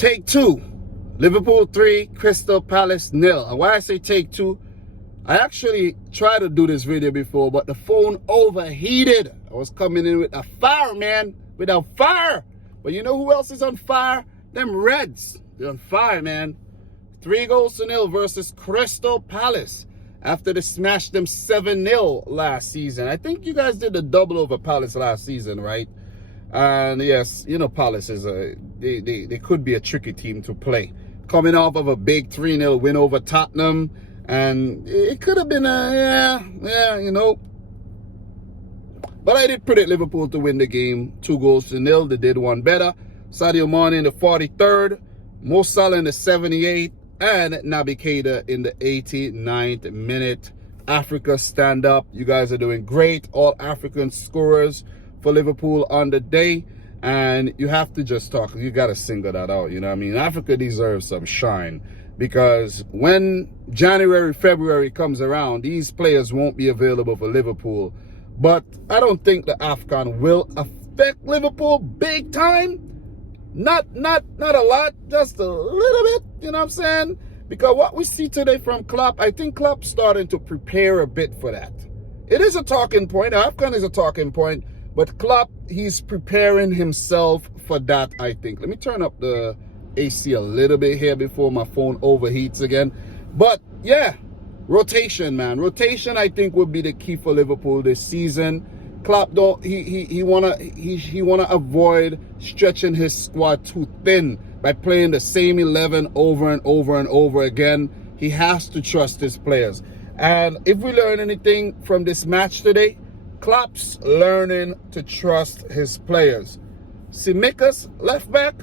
Take two. Liverpool 3, Crystal Palace 0. And why I say take two, I actually tried to do this video before, but the phone overheated. I was coming in with a fire, man. With a fire. But you know who else is on fire? Them Reds. They're on fire, man. 3-0 versus Crystal Palace after they smashed them 7-0 last season. I think you guys did a double over Palace last season, right? And yes, you know, Palace is they could be a tricky team to play. Coming off of a big 3-0 win over Tottenham, and it could have been a you know. But I did predict Liverpool to win the game 2-0. They did one better. Sadio Mané in the 43rd, Mo Salah in the 78th, and Naby Keita in the 89th minute. Africa, stand up. You guys are doing great. All African scorers for Liverpool on the day. And you have to just talk. You got to single that out. You know what I mean? Africa deserves some shine. Because when January, February comes around, these players won't be available for Liverpool. But I don't think the AFCON will affect Liverpool big time. Not a lot, just a little bit, you know what I'm saying? Because what we see today from Klopp, I think Klopp's starting to prepare a bit for that. It is a talking point. AFCON is a talking point. But Klopp, he's preparing himself for that, I think. Let me turn up the AC a little bit here before my phone overheats again. But yeah, rotation, man. Rotation, I think, would be the key for Liverpool this season. Klopp he wanna avoid stretching his squad too thin by playing the same 11 over and over and over again. He has to trust his players. And if we learn anything from this match today, Klopp's learning to trust his players. Tsimikas, left back.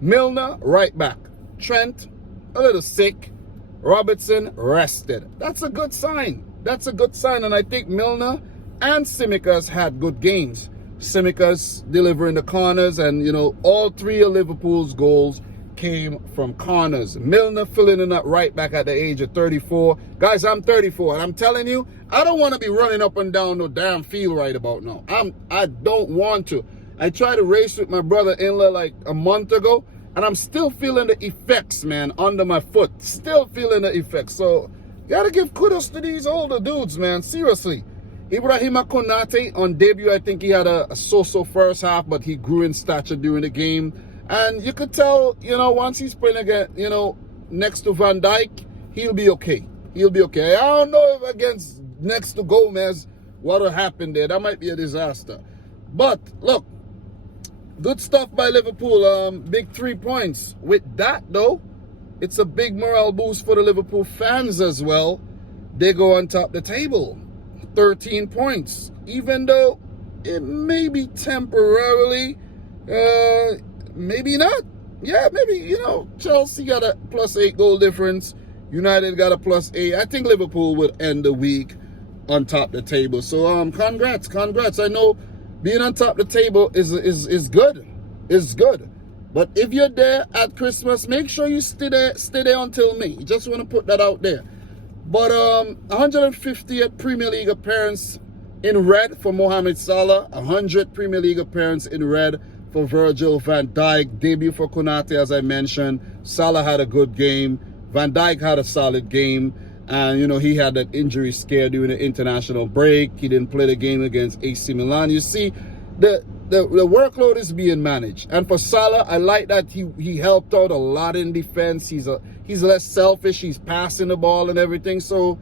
Milner, right back. Trent, a little sick. Robertson, rested. That's a good sign. That's a good sign. And I think Milner and Tsimikas had good games. Tsimikas delivering the corners, and, you know, all three of Liverpool's goals came from corners. Milner filling in that right back at the age of 34. Guys, I'm 34, and I'm telling you, I don't want to be running up and down no damn field right about now. I don't want to. I tried to race with my brother-in-law like a month ago, and I'm still feeling the effects, man, under my foot. Still feeling the effects. So, gotta give kudos to these older dudes, man. Seriously. Ibrahima Konate, on debut, I think he had a so-so first half, but he grew in stature during the game. And you could tell, you know, once he's playing again, you know, next to Van Dijk, he'll be okay. He'll be okay. I don't know if against next to Gomez, what'll happen there. That might be a disaster. But, look, good stuff by Liverpool. Big 3 points. With that, though, it's a big morale boost for the Liverpool fans as well. They go on top of the table. 13 points. Even though it may be temporarily, maybe not. Yeah, maybe, you know, Chelsea got a +8 goal difference. United got a +8. I think Liverpool would end the week on top of the table. So, congrats. I know being on top of the table is good. It's good. But if you're there at Christmas, make sure you stay there until May. Just want to put that out there. But 150th Premier League appearance in red for Mohamed Salah. 100 Premier League appearance in red for Virgil van Dijk. Debut for Konate, as I mentioned. Salah had a good game. Van Dijk had a solid game. And, you know, he had that injury scare during the international break. He didn't play the game against AC Milan. You see, the workload is being managed. And for Salah, I like that he helped out a lot in defense. He's less selfish. He's passing the ball and everything. So,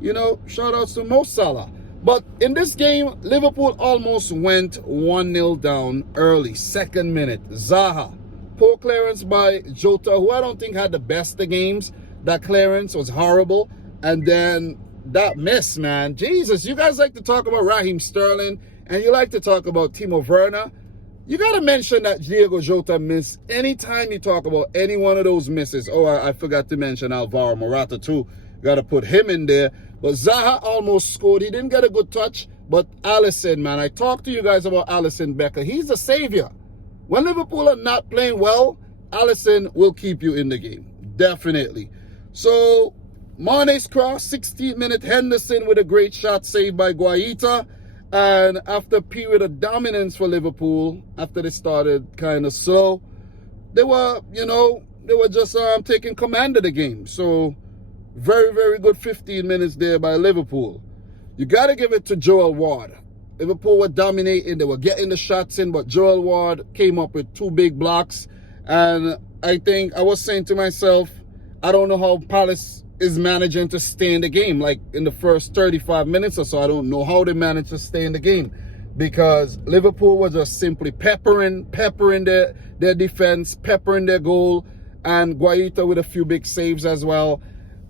you know, shout outs to Mo Salah. But in this game, Liverpool almost went 1-0 down early, 2nd minute. Zaha, poor clearance by Jota, who I don't think had the best of games. That clearance was horrible. And then that miss, man. Jesus, you guys like to talk about Raheem Sterling, and you like to talk about Timo Werner. You got to mention that Diego Jota miss anytime you talk about any one of those misses. Oh, I forgot to mention Alvaro Morata too. Got to put him in there. But Zaha almost scored. He didn't get a good touch. But Alisson, man, I talked to you guys about Alisson Becker. He's the savior. When Liverpool are not playing well, Alisson will keep you in the game. Definitely. So, Mané's cross, 16th minute. Henderson with a great shot saved by Guaita. And after a period of dominance for Liverpool, after they started kind of slow, they were, they were just taking command of the game. So very, very good 15 minutes there by Liverpool. You got to give it to Joel Ward. Liverpool were dominating. They were getting the shots in, but Joel Ward came up with 2 big blocks. And I think I was saying to myself, I don't know how Palace is managing to stay in the game. Like in the first 35 minutes or so, I don't know how they managed to stay in the game, because Liverpool was just simply peppering their defense, peppering their goal, and Guaita with a few big saves as well.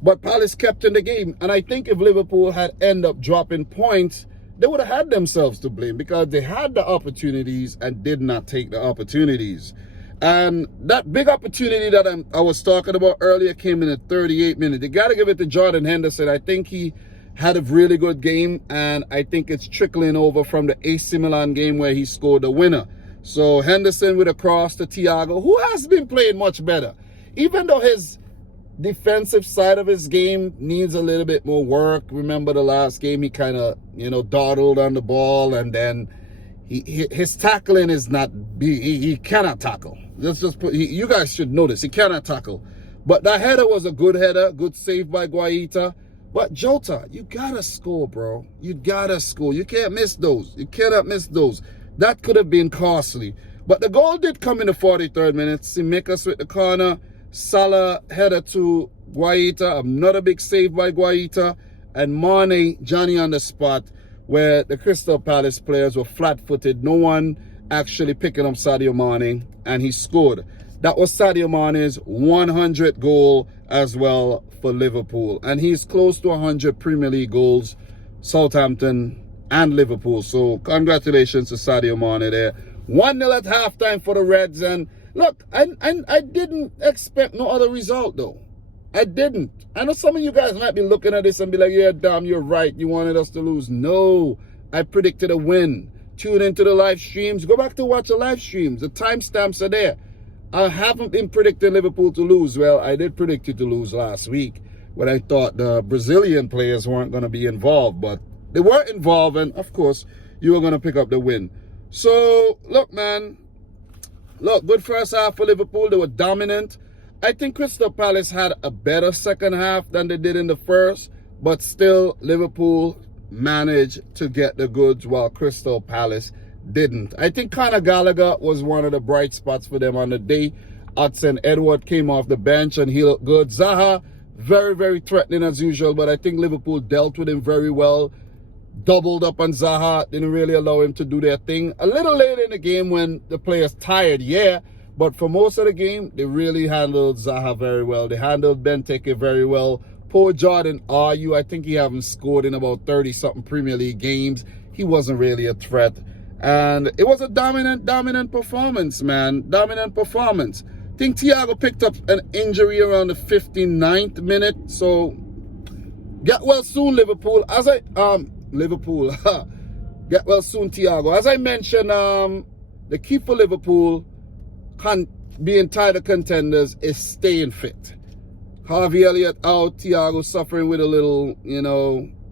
But Palace kept in the game. And I think if Liverpool had ended up dropping points, they would have had themselves to blame, because they had the opportunities and did not take the opportunities. And that big opportunity that I was talking about earlier came in the 38th minute. You got to give it to Jordan Henderson. I think he had a really good game, and I think it's trickling over from the AC Milan game where he scored the winner. So Henderson with a cross to Thiago, who has been playing much better. Even though his defensive side of his game needs a little bit more work. Remember the last game, he kind of, dawdled on the ball, and then his tackling is not, he cannot tackle. You guys should know this. He cannot tackle. But that header was a good header, good save by Guaita. But Jota, you gotta score, bro. You gotta score. You can't miss those. You cannot miss those. That could have been costly. But the goal did come in the 43rd minute. Tsimikas with the corner. Salah header to Guaita. Another big save by Guaita. And Mané, Johnny on the spot, where the Crystal Palace players were flat-footed. No one actually picking up Sadio Mané, and he scored. That was Sadio Mané's 100th goal as well for Liverpool. And he's close to 100 Premier League goals, Southampton and Liverpool. So congratulations to Sadio Mané there. 1-0 at halftime for the Reds. And look, I didn't expect no other result, though. I didn't. I know some of you guys might be looking at this and be like, yeah, damn, you're right. You wanted us to lose. No, I predicted a win. Tune into the live streams. Go back to watch the live streams. The timestamps are there. I haven't been predicting Liverpool to lose. Well, I did predict you to lose last week when I thought the Brazilian players weren't going to be involved. But they were involved, and, of course, you were going to pick up the win. So, look, man. Look, good first half for Liverpool. They were dominant. I think Crystal Palace had a better second half than they did in the first. But still, Liverpool managed to get the goods while Crystal Palace didn't. I think Conor Gallagher was one of the bright spots for them on the day. Hudson-Edouard came off the bench and he looked good. Zaha, very, very threatening as usual, but I think Liverpool dealt with him very well. Doubled up on Zaha, didn't really allow him to do their thing. A little late in the game when the players tired, yeah, but for most of the game, they really handled Zaha very well. They handled Benteke very well. Poor Jordan Ayew, I think he hasn't scored in about 30-something Premier League games. He wasn't really a threat. And it was a dominant performance, man. Dominant performance. I think Thiago picked up an injury around the 59th minute. So, get well soon, Liverpool. Get well soon, Thiago. As I mentioned, the key for Liverpool being title contenders is staying fit. Harvey Elliott out, Thiago suffering with a little,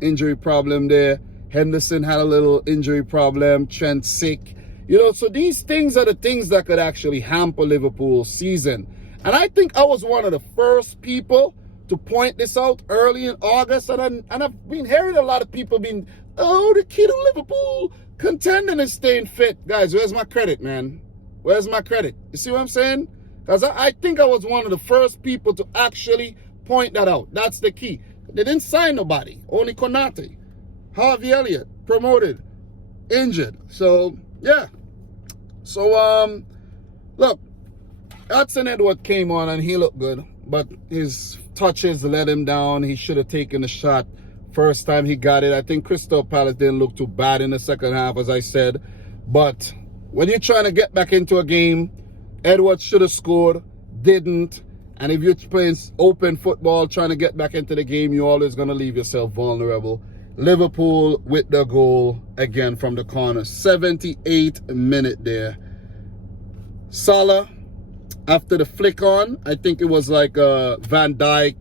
injury problem there. Henderson had a little injury problem. Trent sick. So these things are the things that could actually hamper Liverpool's season. And I think I was one of the first people to point this out early in August. And I've been hearing a lot of people being, oh, the key to Liverpool contending and staying fit. Guys, where's my credit, man? Where's my credit? You see what I'm saying? Because I think I was one of the first people to actually point that out. That's the key. They didn't sign nobody. Only Konate. Harvey Elliott, promoted, injured. So, yeah. So, look, Hudson-Edouard came on and he looked good. But his touches let him down. He should have taken the shot first time he got it. I think Crystal Palace didn't look too bad in the second half, as I said. But when you're trying to get back into a game, Edwards should have scored, didn't. And if you're playing open football, trying to get back into the game, you're always going to leave yourself vulnerable. Liverpool with the goal again from the corner. 78th minute there. Salah, after the flick on, I think it was like Van Dijk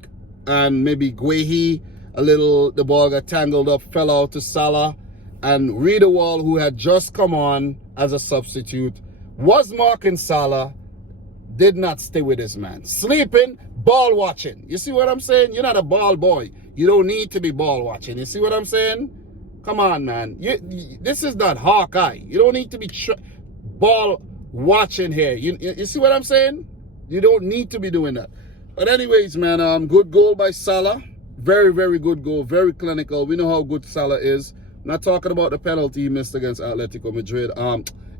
and maybe Guehi. The ball got tangled up, fell out to Salah. And Riedewald, who had just come on as a substitute, was marking Salah. did not stay with his man. Sleeping, ball watching. You see what I'm saying? You're not a ball boy. You don't need to be ball watching. You see what I'm saying? Come on, man. This is not Hawkeye. You don't need to be ball watching here. You see what I'm saying? You don't need to be doing that. But anyways, man, good goal by Salah. Very, very good goal. Very clinical. We know how good Salah is. I'm not talking about the penalty he missed against Atletico Madrid.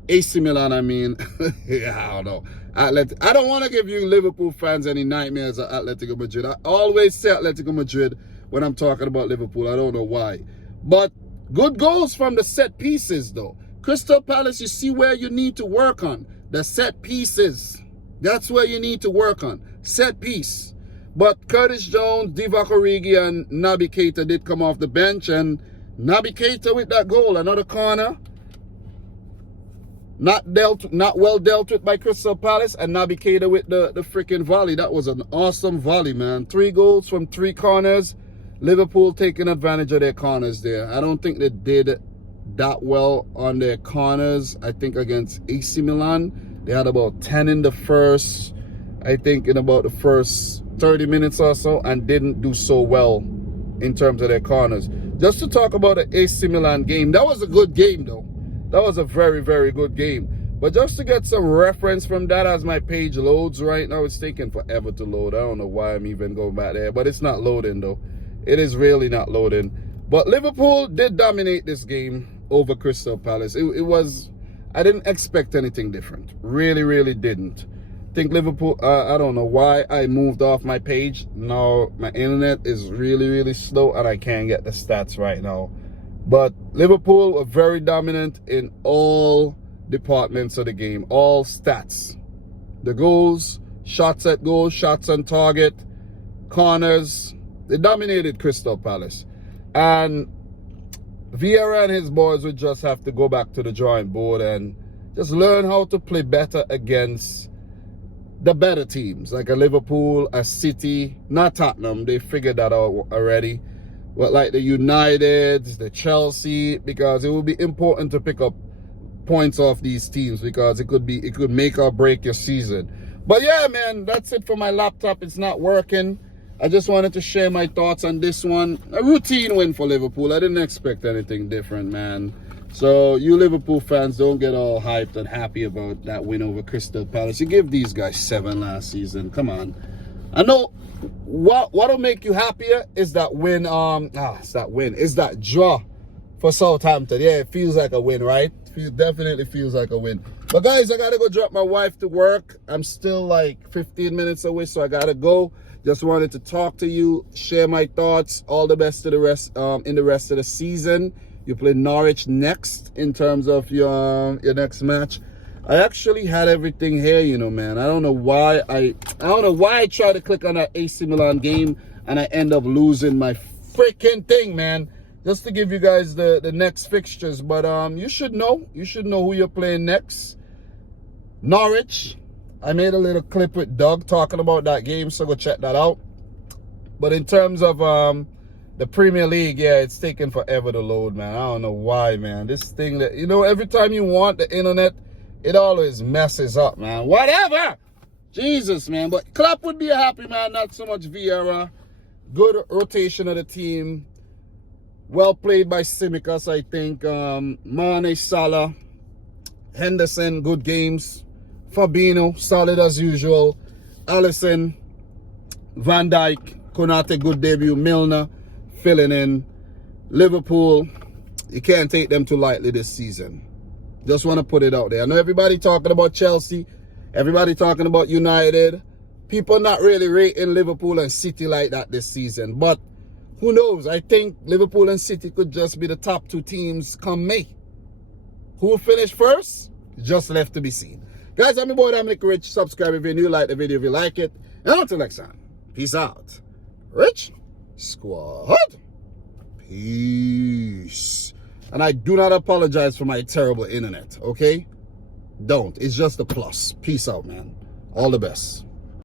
AC Milan, I mean. Yeah, I don't know. I don't want to give you Liverpool fans any nightmares at Atletico Madrid. I always say Atletico Madrid when I'm talking about Liverpool. I don't know why. But good goals from the set pieces, though. Crystal Palace, you see where you need to work on. The set pieces. That's where you need to work on. Set piece. But Curtis Jones, Divock Origi, and Naby Keita did come off the bench. And Naby Keita with that goal. Another corner. Not well dealt with by Crystal Palace. And Naby Keita with the freaking volley. That was an awesome volley, man. 3 goals from 3 corners. Liverpool taking advantage of their corners there. I don't think they did that well on their corners. I think against AC Milan, they had about 10 in the first, I think in about the first 30 minutes or so, and didn't do so well in terms of their corners. Just to talk about the AC Milan game, that was a good game though. That was a very, very good game. But just to get some reference from that, as my page loads right now, it's taking forever to load. I don't know why I'm even going back there, but it's not loading though. It is really not loading. But Liverpool did dominate this game over Crystal Palace. It was, I didn't expect anything different. Really, really didn't. I think Liverpool, I don't know why I moved off my page. Now my internet is really, really slow and I can't get the stats right now. But Liverpool were very dominant in all departments of the game. All stats. The goals, shots at goal, shots on target, corners. They dominated Crystal Palace. And Vieira and his boys would just have to go back to the drawing board and just learn how to play better against the better teams, like a Liverpool, a City, not Tottenham. They figured that out already. But like the Uniteds, the Chelsea, because it will be important to pick up points off these teams because it could make or break your season. But yeah, man, that's it for my laptop. It's not working. I just wanted to share my thoughts on this one. A routine win for Liverpool. I didn't expect anything different, man. So you Liverpool fans, don't get all hyped and happy about that win over Crystal Palace. You gave these guys 7 last season. Come on. I know what'll make you happier is that win. It's that win. It's that draw for Southampton. Yeah, it feels like a win, right? It definitely feels like a win. But guys, I gotta go drop my wife to work. I'm still like 15 minutes away, so I gotta go. Just wanted to talk to you, share my thoughts. All the best to the rest in the rest of the season. You play Norwich next in terms of your next match. I actually had everything here, you know, man. I don't know why I tried to click on that AC Milan game and I end up losing my freaking thing, man. Just to give you guys the next fixtures, but you should know who you're playing next. Norwich. I made a little clip with Doug talking about that game, so go check that out. But in terms of the Premier League, yeah, it's taking forever to load, man. I don't know why, man. This thing that, you know, every time you want the internet, it always messes up, man. Whatever. Jesus, man. But Klopp would be a happy man, not so much Vieira. Good rotation of the team. Well played by Tsimikas, I think. Mané, Salah, Henderson, good games. Fabinho, solid as usual. Alisson, Van Dijk, Konate, good debut. Milner, filling in. Liverpool, you can't take them too lightly this season. Just want to put it out there. I know everybody talking about Chelsea. Everybody talking about United. People not really rating Liverpool and City like that this season. But who knows? I think Liverpool and City could just be the top 2 teams come May. Who will finish first? Just left to be seen. Guys, I'm your boy Dominic Rich. Subscribe if you're new, like the video if you like it. And until next time, peace out. Rich Squad. Peace. And I do not apologize for my terrible internet, okay? Don't. It's just a plus. Peace out, man. All the best.